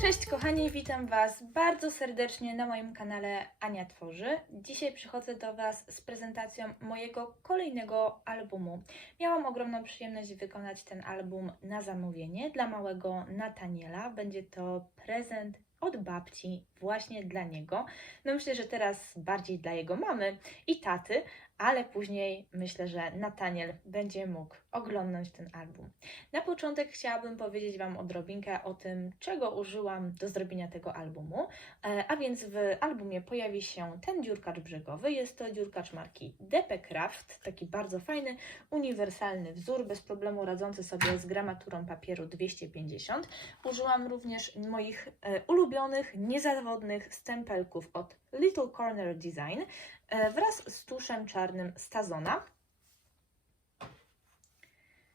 Cześć kochani, witam Was bardzo serdecznie na moim kanale Ania Tworzy. Dzisiaj przychodzę do Was z prezentacją mojego kolejnego albumu. Miałam ogromną przyjemność wykonać ten album na zamówienie dla małego Nataniela. Będzie to prezent od babci właśnie dla niego. No myślę, że teraz bardziej dla jego mamy i taty, ale później myślę, że Nataniel będzie mógł oglądnąć ten album. Na początek chciałabym powiedzieć Wam odrobinkę o tym, czego użyłam do zrobienia tego albumu. E, A więc w albumie pojawi się ten dziurkacz brzegowy. Jest to dziurkacz marki DP Craft, taki bardzo fajny, uniwersalny wzór, bez problemu radzący sobie z gramaturą papieru 250. Użyłam również moich e, ulubionych, niezawodnych stempelków od Little Corner Design wraz z tuszem czarnym Stazona.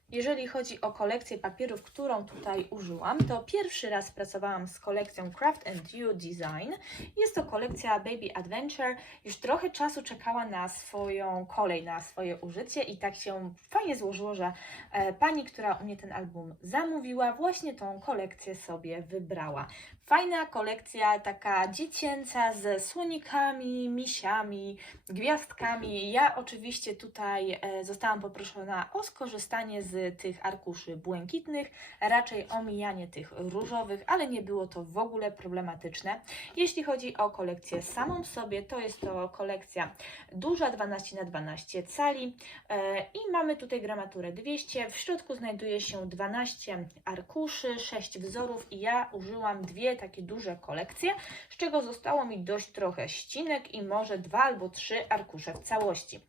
Jeżeli chodzi o kolekcję papierów, którą tutaj użyłam, to pierwszy raz pracowałam z kolekcją Craft and You Design. Jest to kolekcja Baby Adventure. Już trochę czasu czekała na swoją kolej, na swoje użycie i tak się fajnie złożyło, że e, pani, która u mnie ten album zamówiła, właśnie tą kolekcję sobie wybrała. Fajna kolekcja, taka dziecięca, ze słonikami, misiami, gwiazdkami. Ja oczywiście tutaj e, zostałam poproszona o skorzystanie z tych arkuszy błękitnych, raczej omijanie tych różowych, ale nie było to w ogóle problematyczne. Jeśli chodzi o kolekcję samą w sobie, to jest to kolekcja duża 12 na 12 cali e, i mamy tutaj gramaturę 200. W środku znajduje się 12 arkuszy, 6 wzorów i ja użyłam dwie takie duże kolekcje, z czego zostało mi dość trochę ścinek i może dwa albo trzy arkusze w całości.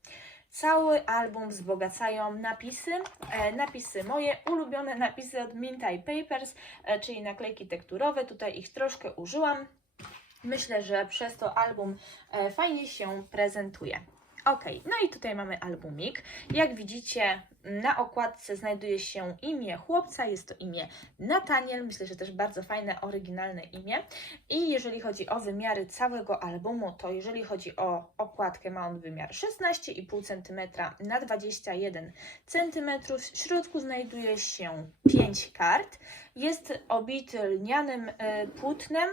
Cały album wzbogacają napisy, e, napisy moje, ulubione napisy od Mintai Papers, e, czyli naklejki tekturowe. Tutaj ich troszkę użyłam. Myślę, że przez to album e, fajnie się prezentuje. Ok, no i tutaj mamy albumik. Jak widzicie, na okładce znajduje się imię chłopca, jest to imię Nataniel. Myślę, że też bardzo fajne, oryginalne imię. I jeżeli chodzi o wymiary całego albumu, to jeżeli chodzi o okładkę, ma on wymiar 16,5 cm na 21 cm. W środku znajduje się 5 kart. Jest obity lnianym e, płótnem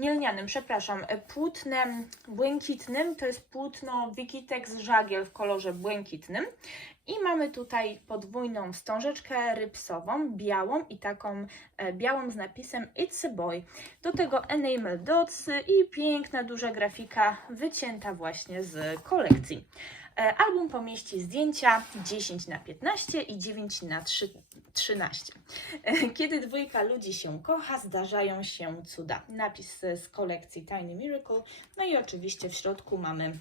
nie lnianym, przepraszam, e, płótnem błękitnym, to jest płótno Wikitex żagiel w kolorze błękitnym. I mamy tutaj podwójną wstążeczkę rypsową, białą i taką e, białą z napisem It's a Boy. Do tego enamel dots i piękna duża grafika wycięta właśnie z kolekcji. E, Album pomieści zdjęcia 10 na 15 i 9 na 3, 13. E, Kiedy dwójka ludzi się kocha, zdarzają się cuda. Napis z kolekcji Tiny Miracle. No i oczywiście w środku mamy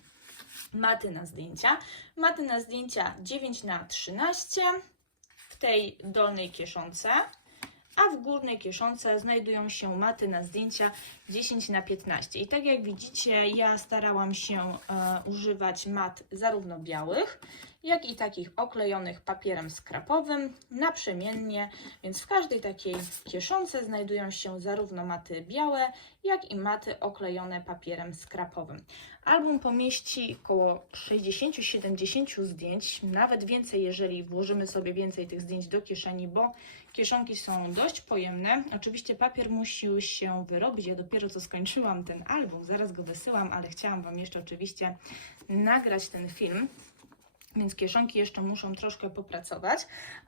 maty na zdjęcia. Maty na zdjęcia 9 na 13 w tej dolnej kieszonce, a w górnej kieszonce znajdują się maty na zdjęcia 10 na 15. I tak jak widzicie, ja starałam się e, używać mat zarówno białych, jak i takich oklejonych papierem skrapowym naprzemiennie, więc w każdej takiej kieszonce znajdują się zarówno maty białe, jak i maty oklejone papierem skrapowym. Album pomieści około 60-70 zdjęć, nawet więcej, jeżeli włożymy sobie więcej tych zdjęć do kieszeni, bo kieszonki są dość pojemne. Oczywiście papier musi się wyrobić. Ja dopiero co skończyłam ten album, zaraz go wysyłam, ale chciałam Wam jeszcze oczywiście nagrać ten film. Więc kieszonki jeszcze muszą troszkę popracować,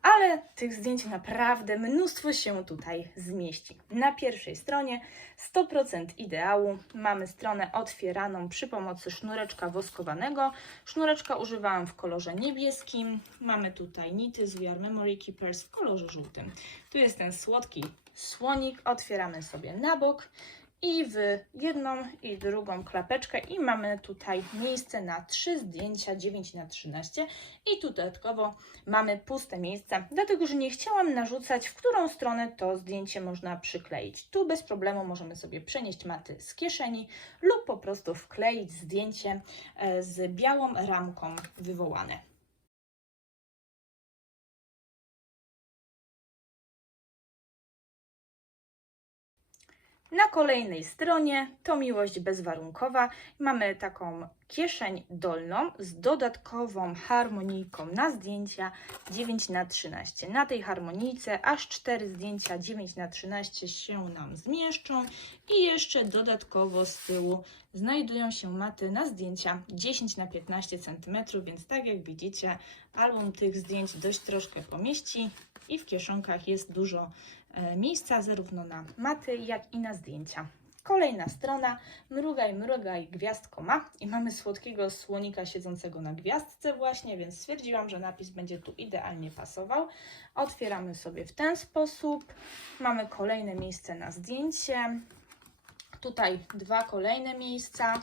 ale tych zdjęć naprawdę mnóstwo się tutaj zmieści. Na pierwszej stronie 100% ideału. Mamy stronę otwieraną przy pomocy sznureczka woskowanego. Sznureczka używałam w kolorze niebieskim. Mamy tutaj nity z Are Memory Keepers w kolorze żółtym. Tu jest ten słodki słonik. Otwieramy sobie na bok i w jedną i drugą klapeczkę i mamy tutaj miejsce na trzy zdjęcia 9 na 13 i tu dodatkowo mamy puste miejsca, dlatego że nie chciałam narzucać, w którą stronę to zdjęcie można przykleić. Tu bez problemu możemy sobie przenieść maty z kieszeni lub po prostu wkleić zdjęcie e, z białą ramką wywołane. Na kolejnej stronie to miłość bezwarunkowa. Mamy taką kieszeń dolną z dodatkową harmonijką na zdjęcia 9 na 13 Na tej harmonijce aż 4 zdjęcia 9 na 13 się nam zmieszczą i jeszcze dodatkowo z tyłu znajdują się maty na zdjęcia 10 na 15 cm, więc tak jak widzicie, album tych zdjęć dość troszkę pomieści i w kieszonkach jest dużo miejsca zarówno na maty, jak i na zdjęcia. Kolejna strona, mrugaj, mrugaj, gwiazdko ma i mamy słodkiego słonika siedzącego na gwiazdce właśnie, więc stwierdziłam, że napis będzie tu idealnie pasował. Otwieramy sobie w ten sposób. Mamy kolejne miejsce na zdjęcie. Tutaj dwa kolejne miejsca.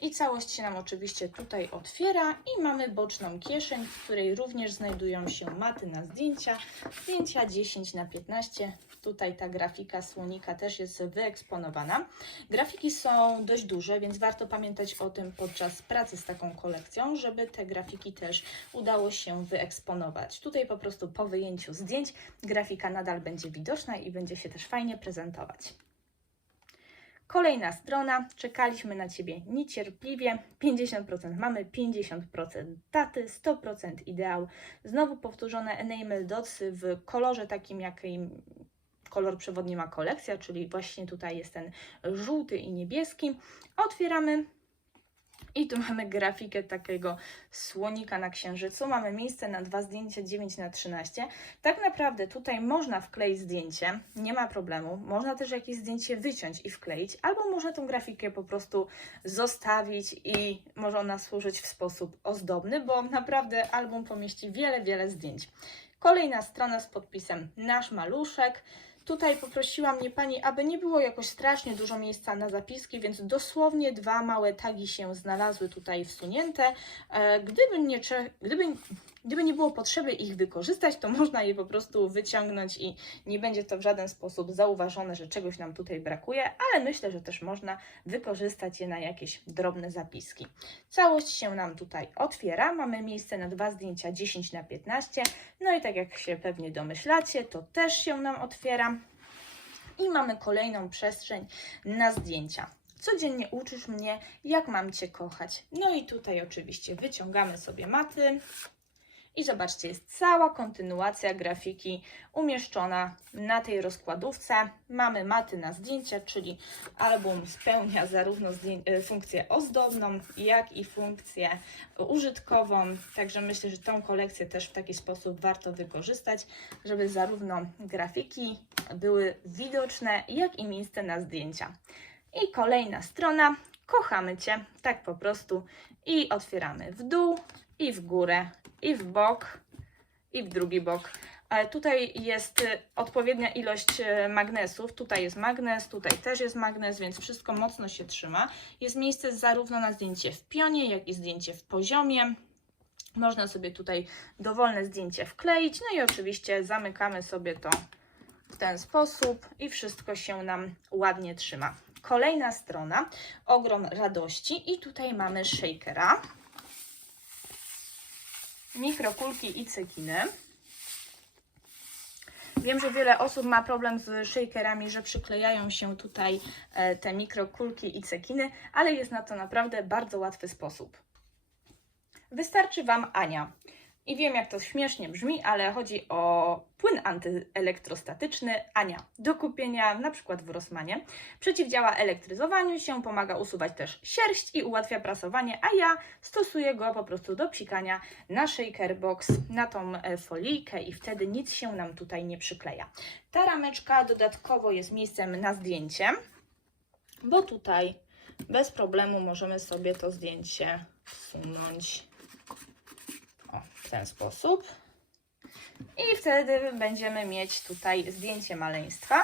I całość się nam oczywiście tutaj otwiera i mamy boczną kieszeń, w której również znajdują się maty na zdjęcia. Zdjęcia 10 na 15 Tutaj ta grafika słonika też jest wyeksponowana. Grafiki są dość duże, więc warto pamiętać o tym podczas pracy z taką kolekcją, żeby te grafiki też udało się wyeksponować. Tutaj po prostu po wyjęciu zdjęć grafika nadal będzie widoczna i będzie się też fajnie prezentować. Kolejna strona. Czekaliśmy na Ciebie niecierpliwie. 50% mamy, 50% daty, 100% ideał. Znowu powtórzone enamel dotsy w kolorze takim, jakim kolor przewodni ma kolekcja, czyli właśnie tutaj jest ten żółty i niebieski. Otwieramy i tu mamy grafikę takiego słonika na księżycu. Mamy miejsce na dwa zdjęcia 9 na 13 Tak naprawdę tutaj można wkleić zdjęcie, nie ma problemu. Można też jakieś zdjęcie wyciąć i wkleić, albo można tą grafikę po prostu zostawić i może ona służyć w sposób ozdobny, bo naprawdę album pomieści wiele, wiele zdjęć. Kolejna strona z podpisem Nasz Maluszek. Tutaj poprosiła mnie pani, aby nie było jakoś strasznie dużo miejsca na zapiski, więc dosłownie dwa małe tagi się znalazły tutaj wsunięte. E, Gdyby nie, gdyby, gdyby nie było potrzeby ich wykorzystać, to można je po prostu wyciągnąć i nie będzie to w żaden sposób zauważone, że czegoś nam tutaj brakuje, ale myślę, że też można wykorzystać je na jakieś drobne zapiski. Całość się nam tutaj otwiera. Mamy miejsce na dwa zdjęcia 10 na 15 no i tak jak się pewnie domyślacie, to też się nam otwiera. I mamy kolejną przestrzeń na zdjęcia. Codziennie uczysz mnie, jak mam Cię kochać. No i tutaj oczywiście wyciągamy sobie maty. I zobaczcie, jest cała kontynuacja grafiki umieszczona na tej rozkładówce. Mamy maty na zdjęcia, czyli album spełnia zarówno e, funkcję ozdobną, jak i funkcję użytkową. Także myślę, że tą kolekcję też w taki sposób warto wykorzystać, żeby zarówno grafiki były widoczne, jak i miejsce na zdjęcia. I kolejna strona. Kochamy Cię, tak po prostu. I otwieramy w dół, i w górę, i w bok, i w drugi bok. Ale tutaj jest y, odpowiednia ilość y, magnesów. Tutaj jest magnes, tutaj też jest magnes, więc wszystko mocno się trzyma. Jest miejsce zarówno na zdjęcie w pionie, jak i zdjęcie w poziomie. Można sobie tutaj dowolne zdjęcie wkleić. No i oczywiście zamykamy sobie to w ten sposób i wszystko się nam ładnie trzyma. Kolejna strona, ogrom radości i tutaj mamy shakera, mikrokulki i cekiny. Wiem, że wiele osób ma problem z shakerami, że przyklejają się tutaj e, te mikrokulki i cekiny, ale jest na to naprawdę bardzo łatwy sposób. Wystarczy Wam Ania. I wiem, jak to śmiesznie brzmi, ale chodzi o płyn antyelektrostatyczny Ania do kupienia na przykład w Rossmanie. Przeciwdziała elektryzowaniu się, pomaga usuwać też sierść i ułatwia prasowanie, a ja stosuję go po prostu do psikania na shaker box, na tą e, folijkę i wtedy nic się nam tutaj nie przykleja. Ta rameczka dodatkowo jest miejscem na zdjęcie, bo tutaj bez problemu możemy sobie to zdjęcie wsunąć o, w ten sposób. I wtedy będziemy mieć tutaj zdjęcie maleństwa.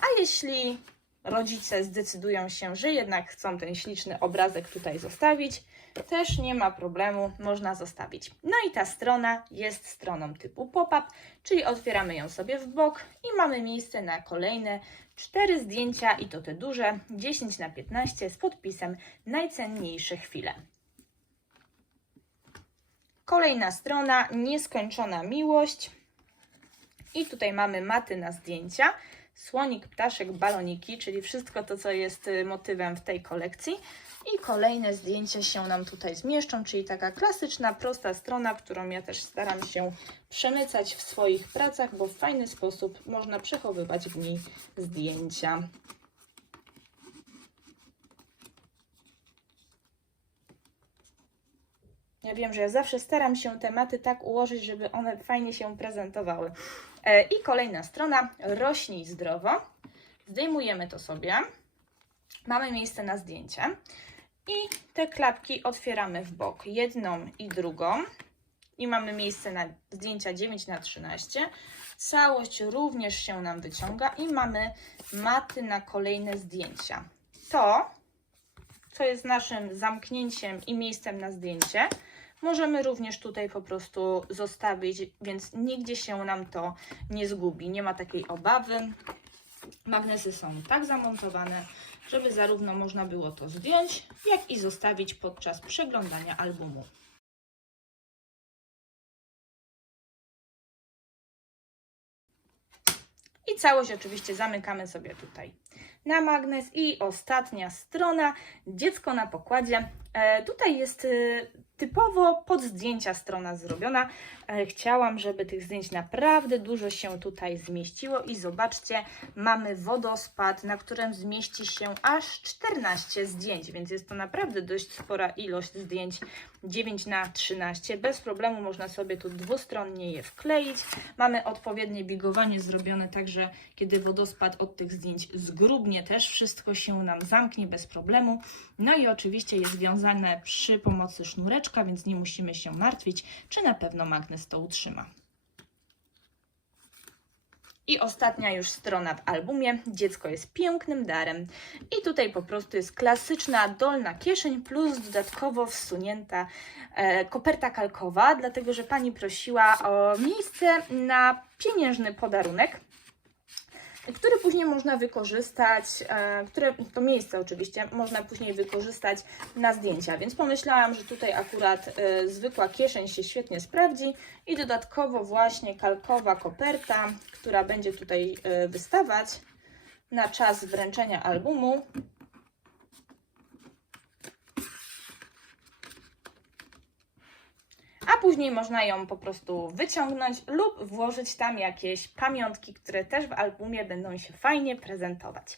A jeśli rodzice zdecydują się, że jednak chcą ten śliczny obrazek tutaj zostawić, też nie ma problemu, można zostawić. No i ta strona jest stroną typu pop-up, czyli otwieramy ją sobie w bok i mamy miejsce na kolejne cztery zdjęcia i to te duże, 10 na 15 z podpisem najcenniejsze chwile. Kolejna strona, nieskończona miłość. I tutaj mamy maty na zdjęcia. słonik, ptaszek, baloniki, czyli wszystko to, co jest y, motywem w tej kolekcji. I kolejne zdjęcia się nam tutaj zmieszczą, czyli taka klasyczna, prosta strona, którą ja też staram się przemycać w swoich pracach, bo w fajny sposób można przechowywać w niej zdjęcia. Ja wiem, że ja zawsze staram się tematy tak ułożyć, żeby one fajnie się prezentowały. E, I kolejna strona, rośnij zdrowo. Zdejmujemy to sobie. Mamy miejsce na zdjęcie. I te klapki otwieramy w bok, jedną i drugą. I mamy miejsce na zdjęcia 9 na 13 Całość również się nam wyciąga i mamy maty na kolejne zdjęcia. To, co jest naszym zamknięciem i miejscem na zdjęcie, możemy również tutaj po prostu zostawić, więc nigdzie się nam to nie zgubi. Nie ma takiej obawy. Magnesy są tak zamontowane, żeby zarówno można było to zdjąć, jak i zostawić podczas przeglądania albumu. I całość oczywiście zamykamy sobie tutaj na magnes. I ostatnia strona, dziecko na pokładzie. E, tutaj jest e, typowo pod zdjęcia strona zrobiona. E, chciałam, żeby tych zdjęć naprawdę dużo się tutaj zmieściło i zobaczcie, mamy wodospad, na którym zmieści się aż 14 zdjęć, więc jest to naprawdę dość spora ilość zdjęć 9 na 13. Bez problemu można sobie tu dwustronnie je wkleić. Mamy odpowiednie bigowanie zrobione tak, że kiedy wodospad od tych zdjęć zgrubnie, też wszystko się nam zamknie bez problemu. No i oczywiście jest związane przy pomocy sznureczka, więc nie musimy się martwić, czy na pewno magnes to utrzyma. I ostatnia już strona w albumie. Dziecko jest pięknym darem. I tutaj po prostu jest klasyczna dolna kieszeń plus dodatkowo wsunięta e, koperta kalkowa, dlatego że pani prosiła o miejsce na pieniężny podarunek które później można wykorzystać, e, które to miejsce oczywiście można później wykorzystać na zdjęcia, więc pomyślałam, że tutaj akurat e, zwykła kieszeń się świetnie sprawdzi i dodatkowo właśnie kalkowa koperta, która będzie tutaj e, wystawać na czas wręczenia albumu. A później można ją po prostu wyciągnąć lub włożyć tam jakieś pamiątki, które też w albumie będą się fajnie prezentować.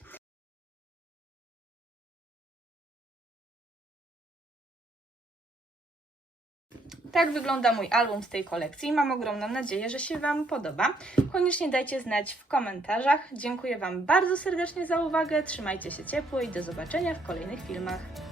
Tak wygląda mój album z tej kolekcji. Mam ogromną nadzieję, że się Wam podoba. Koniecznie dajcie znać w komentarzach. Dziękuję Wam bardzo serdecznie za uwagę. Trzymajcie się ciepło i do zobaczenia w kolejnych filmach.